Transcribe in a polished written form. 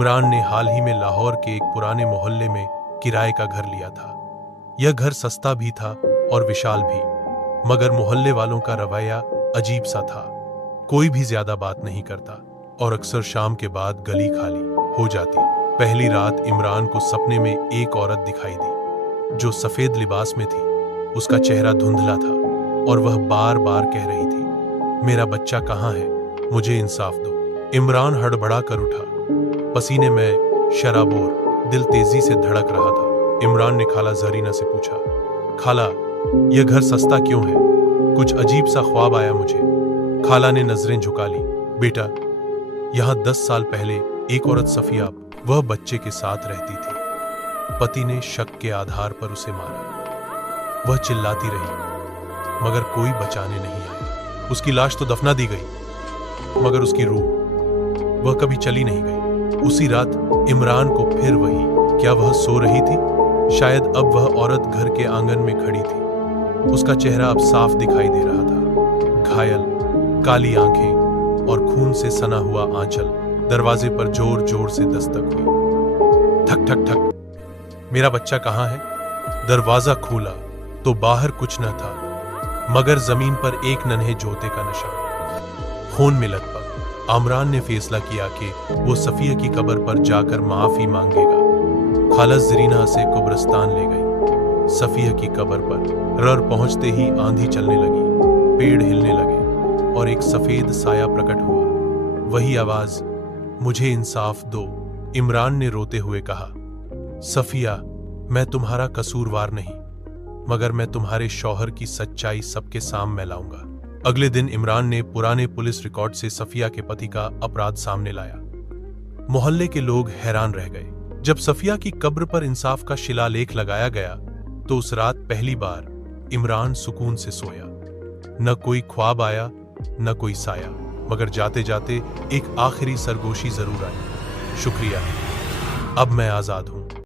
इमरान ने हाल ही में लाहौर के एक पुराने मोहल्ले में किराए का घर लिया था। यह घर सस्ता भी था और विशाल भी, मगर मोहल्ले वालों का रवैया अजीब सा था। कोई भी ज्यादा बात नहीं करता और अक्सर शाम के बाद गली खाली हो जाती। पहली रात इमरान को सपने में एक औरत दिखाई दी जो सफेद लिबास में थी। उसका चेहरा धुंधला था और वह बार बार कह रही थी, मेरा बच्चा कहाँ है, मुझे इंसाफ दो। इमरान हड़बड़ा कर उठा, पसीने में शराबोर, दिल तेजी से धड़क रहा था। इमरान ने खाला जरीना से पूछा, खाला, यह घर सस्ता क्यों है? कुछ अजीब सा ख्वाब आया मुझे। खाला ने नजरें झुका ली, बेटा, यहां 10 साल पहले एक औरत सफिया वह बच्चे के साथ रहती थी। पति ने शक के आधार पर उसे मारा। वह चिल्लाती रही मगर कोई बचाने नहीं आया। उसकी लाश तो दफना दी गई मगर उसकी रूह वह कभी चली नहीं गई। उसी रात इमरान को फिर वही, क्या वह सो रही थी? शायद अब वह औरत घर के आंगन में खड़ी थी। उसका चेहरा अब साफ दिखाई दे रहा था, घायल, काली आंखें और खून से सना हुआ आंचल। दरवाजे पर जोर जोर से दस्तक हुई। ठक ठक ठक, मेरा बच्चा कहाँ है? दरवाजा खोला तो बाहर कुछ न था मगर जमीन पर एक नन्हे जोते का निशान। खून में लथपथ। इमरान ने फैसला किया कि वो सफिया की कब्र पर जाकर माफी मांगेगा। खाला जरीना से कब्रिस्तान ले गई। सफिया की कब्र पर रर पहुंचते ही आंधी चलने लगी, पेड़ हिलने लगे और एक सफेद साया प्रकट हुआ। वही आवाज, मुझे इंसाफ दो। इमरान ने रोते हुए कहा, सफिया, मैं तुम्हारा कसूरवार नहीं मगर मैं तुम्हारे शौहर की सच्चाई सबके सामने लाऊंगा। अगले दिन इमरान ने पुराने पुलिस रिकॉर्ड से सफिया के पति का अपराध सामने लाया। मोहल्ले के लोग हैरान रह गए। जब सफिया की कब्र पर इंसाफ का शिलालेख लगाया गया तो उस रात पहली बार इमरान सुकून से सोया। न कोई ख्वाब आया न कोई साया, मगर जाते जाते एक आखिरी सरगोशी जरूर आई, शुक्रिया, अब मैं आजाद हूं।